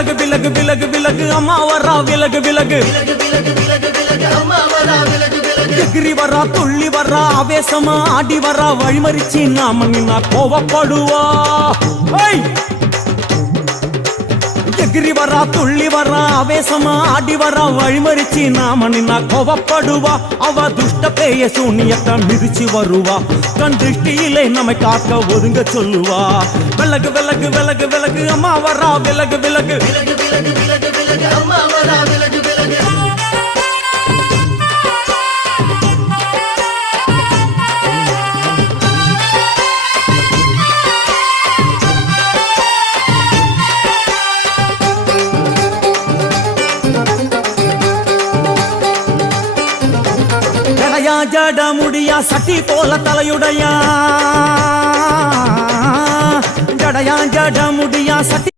விலகு விலகு விலகு விலகு அம்மா வரா விலகு விலகு எகிரி வரா துள்ளி வரா ஆவேசமா ஆடி வரா வழிமறிச்சு நாம நின்னா கோவப்படுவா எகிரி வரா துள்ளி வரா ஆவேசமா ஆடி வரா வழிமறிச்சு நாம நின்னா கோவப்படுவா அவ துஷ்ட பேய சூனியத்தை மிதிச்சு வருவா கண் திருஷ்டியிலே நம்மை காக்க ஒதுங்க சொல்லுவா விலகு விலகு விலகு விலகு அம்மா வரா விலகு விலகு அம்மா வரா விலகு விலகு ஜட முடியா சட்டி போல தலையுடையா ஜடையா ஜட முடியா சட்டி